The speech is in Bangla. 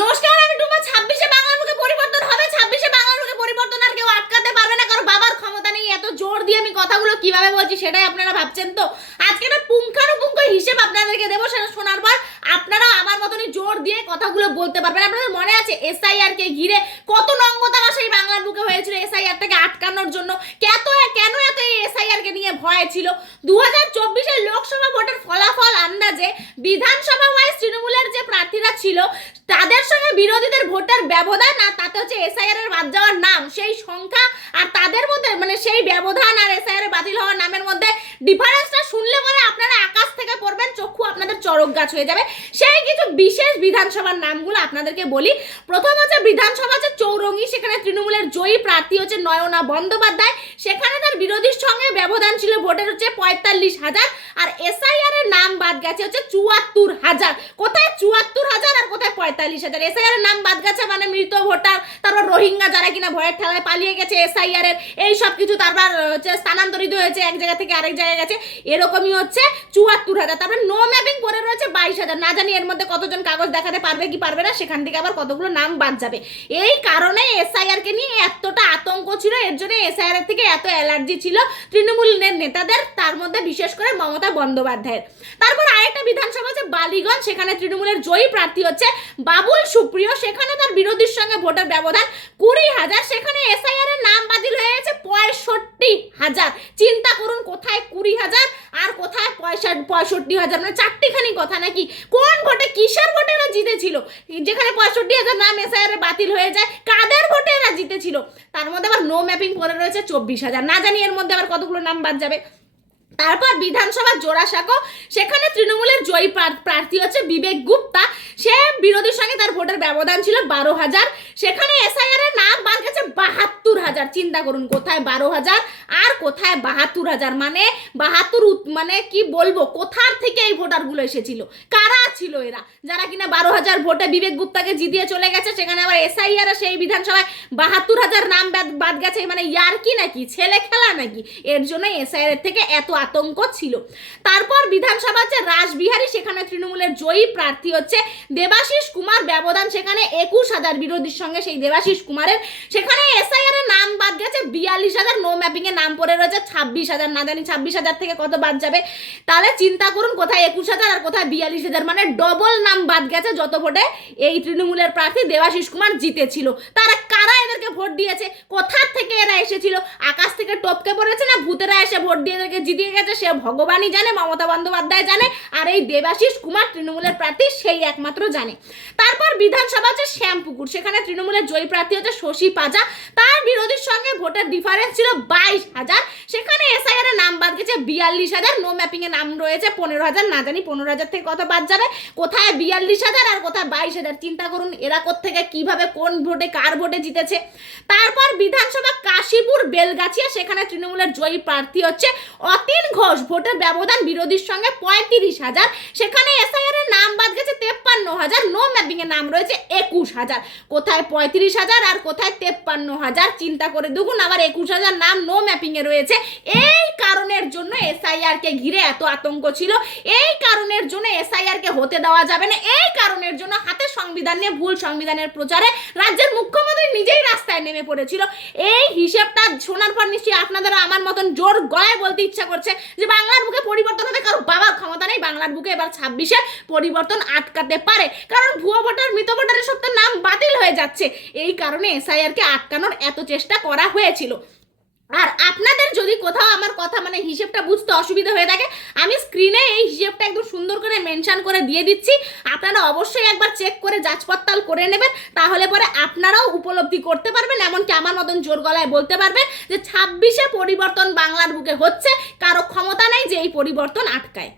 নমস্কার, আমি টুমা ছাব্বিশে বাংলার মুখে পরিবর্তন হবে। ছাব্বিশে বাংলার মুখে পরিবর্তন আর কেউ আটকাতে পারবে না, কারণ বাবার ক্ষমতা নেই। এত জোর দিয়ে আমি কথাগুলো কীভাবে বলছি সেটাই আপনারা ভাবছেন তো? আজকে একটা পুঙ্খানুপুঙ্খ হিসেব আপনাদেরকে দেবো, সেটা শোনার পর আপনারা আমার মতনই জোর দিয়ে কথাগুলো বলতে পারবেন। আপনাদের মনে আছে এসআইআর কে ঘিরে কত নঙ্গতারা সেই বাংলার বুকে হয়েছিল এসআইআর থেকে আটকানোর জন্য? কত কেন এত এই এসআইআর কে নিয়ে ভয় ছিল? দু হাজার লোকসভা ভোটের ফলাফল আন্দাজে বিধানসভা ওয়াইজ তৃণমূলের যে প্রার্থীরা ছিল তাদের সঙ্গে বিরোধীদের ভোটের ব্যবধান আর তাতে হচ্ছে এসআইআর এর বাদ যাওয়ার নাম, সেই সংখ্যা আর তাদের মধ্যে মানে সেই ব্যবধান আর এসআইআর বাতিল হওয়ার নামের মধ্যে ডিফারেন্সটা শুনলে পরে আপনারা আকাশ থেকে পড়বেন, চক্ষু আপনাদের চরক গাছ হয়ে যাবে। সেই কিছু বিশেষ বিধানসভার নামগুলো আপনাদেরকে বলি। প্রথম হচ্ছে বিধানসভা হচ্ছে চৌরঙ্গি, সেখানে তৃণমূলের জয়ী প্রার্থী হচ্ছে নয়না বন্দ্যোপাধ্যায়। সেখানে তার বিরোধীর সঙ্গে ব্যবধান ছিল ভোটের হচ্ছে পঁয়তাল্লিশ হাজার, আর এসআইআর এর নাম বাদ গেছে হচ্ছে চুয়াত্তর হাজার কোথায় চুয়াত্তর হাজার আর পঁয়তাল্লিশ হাজার এসআইআর নাম বাদ গেছে মানে মৃত ভোটার রোহিঙ্গা যারা কিনা ভয়ের ঠেলায় পালিয়ে গেছে এসআইআর এর, এই সব কিছু তারপর হচ্ছে স্থানান্তরিত হয়েছে, এক জায়গা থেকে আরেক জায়গায় গেছে। এরকমই হচ্ছে চুয়াত্তর হাজার, তারপরে নো ম্যাপিং করে রয়েছে বাইশ হাজার। না জানি এর মধ্যে কতজন কাগজ দেখাতে পারবে কি পারবে না, সেখান থেকে আবার কতগুলো নাম বাদ যাবে। এই কারণে এসআইআর কে নিয়ে এতটা আতঙ্ক ছিল, এর জন্য এসআইআর থেকে এত অ্যালার্জি ছিল তৃণমূলের নেতাদের, তার মধ্যে বিশেষ করে মমতা বন্দ্যোপাধ্যায়ের। তারপর আরেকটা বিধানসভা হচ্ছে বালিগঞ্জ, সেখানে তৃণমূলের জয়ী প্রার্থী হচ্ছে বাবুল সুপ্রিয়, সেখানে তার বিরোধীর সঙ্গে ভোটের ব্যবধান কুড়ি হাজার, সেখানে এসআইআর এর নাম বাতিল হয়েছে পঁয়ষট্টি হাজার। চিন্তা করুন কোথায় কুড়ি হাজার আর কোথায় পঁয়ষট্টি পঁয়ষট্টি হাজার মানে চারটিখানি কথা নাকি? কোন ভোটে, কিসের ভোটে এরা জিতেছিল? যেখানে পঁয়ষট্টি হাজার নাম এসআইআর বাতিল হয়ে যায়, কাদের ভোটে এরা জিতেছিল? তার মধ্যে আবার নো ম্যাপিং করে রয়েছে চব্বিশ হাজার। না জানি এর মধ্যে আবার কতগুলো নাম বাদ যাবে। তারপর বিধানসভা জোড়াসাঁকো, সেখানে তৃণমূলের জয়ী প্রার- প্রার্থী হচ্ছে বিবেক গুপ্তা। সে বিরোধীর সঙ্গে তার ভোটের ব্যবধান ছিল বারো হাজার। সেখানে এসআইআর এর নাম বাদ গেছে বাহাত্তর হাজার। চিন্তা করুন, কোথায় বারো হাজার আর কোথায় বাহাত্তর হাজার? মানে বাহাত্তর মানে কি বলব, কোথার থেকে এই ভোটারগুলো এসেছিল? কারা ছিল এরা? যারা কিনা বারো হাজার ভোটে বিবেক গুপ্তাকে জিতিয়ে চলে গেছে, সেখানে আবার এসআইআর সেই বিধানসভায় বাহাত্তর হাজার নাম বাদ- বাদ গেছে। মানে ইয়ার কি নাকি? ছেলে খেলা নাকি? এর জন্য এসআইআর এর থেকে এত আতঙ্ক ছিল। তারপর বিধানসভা হচ্ছে রাসবিহারী, সেখানে তৃণমূলের জয়ী প্রার্থী হচ্ছে দেবাশিস কুমার। ব্যবধান সেখানে একুশ হাজার। বিরোধীর সঙ্গে সেই দেবাশিস কুমারের। সেখানে এসআইআর এর নাম বাদ গেছে, বিয়াল্লিশ হাজার নো ম্যাপিং এর নাম পড়ে রয়েছে, ছাব্বিশ হাজার, না জানি ছাব্বিশ হাজার থেকে কত বাদ যাবে। তাহলে চিন্তা করুন, কোথায় একুশ হাজার আর কোথায় বিয়াল্লিশ হাজার মানে ডবল নাম বাদ গেছে, যত ভোটে এই তৃণমূলের প্রার্থী দেবাশিস কুমার জিতেছিল। তারা ভোট দিয়েছে, কোথার থেকে এরা এসেছিল? আকাশ থেকে টপকে পড়েছে না ভূতেরা এসে ভোট দিয়ে এদেরকে জিতিয়ে গেছে? সে ভগবানই জানে, মমতা বন্দ্যোপাধ্যায় জানে, আর এই দেবাশিস কুমার তৃণমূলের প্রার্থী সেই একমাত্র জানে। তারপর বিধানসভা হচ্ছে শ্যামপুকুর, সেখানে তৃণমূলের জয়ী প্রার্থী হচ্ছে শশী পাজা। তার বিরোধীর সঙ্গে ভোটের ডিফারেন্স ছিল বাইশ হাজার। সেখানে এসআইআর নাম বাদ গেছে বিয়াল্লিশ হাজার নো ম্যাপিং এর নাম রয়েছে পনেরো হাজার, না জানি পনেরো হাজার থেকে কত বাদ যাবে। কোথায় বিয়াল্লিশ হাজার আর কোথায় বাইশ হাজার? চিন্তা করুন, এরা থেকে কীভাবে, কোন ভোটে, কার ভোটে জিতেছে? তারপর বিধানসভা কাশীপুর, বেলগাছিয়া, সেখানে তৃণমূলের জয়ী প্রার্থী হচ্ছে অতীন ঘোষ। ভোটের ব্যবধান বিরোধীর সঙ্গে পঁয়ত্রিশ হাজার। সেখানে এসআইআর এর নাম বাদ গেছে তেপ্পান্ন হাজার। নো ম্যাপিং এর নাম রয়েছে একুশ হাজার। কোথায় পঁয়ত্রিশ হাজার আর কোথায় তেপ্পান্ন হাজার? চিন্তা করে দেখুন, আবার একুশ হাজার নাম নো ম্যাপিং এ রয়েছে। এই কারণের জন্য এসআইআর কে ঘিরে এত আতঙ্ক ছিল। এই কারণের জন্য এসআইআর কে হতে দেওয়া যাবে না। এই কারণের জন্য সংবিধান নিয়ে, ভুল সংবিধানের প্রচারে রাজ্যের মুখ্যমন্ত্রী নিজেই রাস্তায় নেমে পড়েছিল। এই হিসেবটা শোনার পর নিশ্চয়ই আপনাদের আমার মতন জোর গলায় বলতে ইচ্ছা করছে যে বাংলার বুকে পরিবর্তন হবে কারও বাবার ক্ষমতা নেই, বাংলার বুকে এবার ছাব্বিশে পরিবর্তন আটকাতে পারে। কারণ ভুয়ো ভোটার, মৃত ভোটারের সব নাম বাতিল হয়ে যাচ্ছে। এই কারণে এসআইআর কে আটকানোর এত চেষ্টা করা হয়েছিল। আর আপনাদের যদি কোথাও আমার কথা মানে হিসেবটা বুঝতে অসুবিধা হয়ে থাকে, আমি স্ক্রিনে এই হিসেবটা একদম সুন্দর করে মেনশন করে দিয়ে দিচ্ছি। আপনারা অবশ্যই একবার চেক করে যাচ পড়তাল করে নেবেন, তাহলে পরে আপনারাও উপলব্ধি করতে পারবেন, এমনকি আমার মতন জোর গলায় বলতে পারবেন যে ছাব্বিশে পরিবর্তন বাংলার বুকে হচ্ছে, কারও ক্ষমতা নেই যে এই পরিবর্তন আটকায়।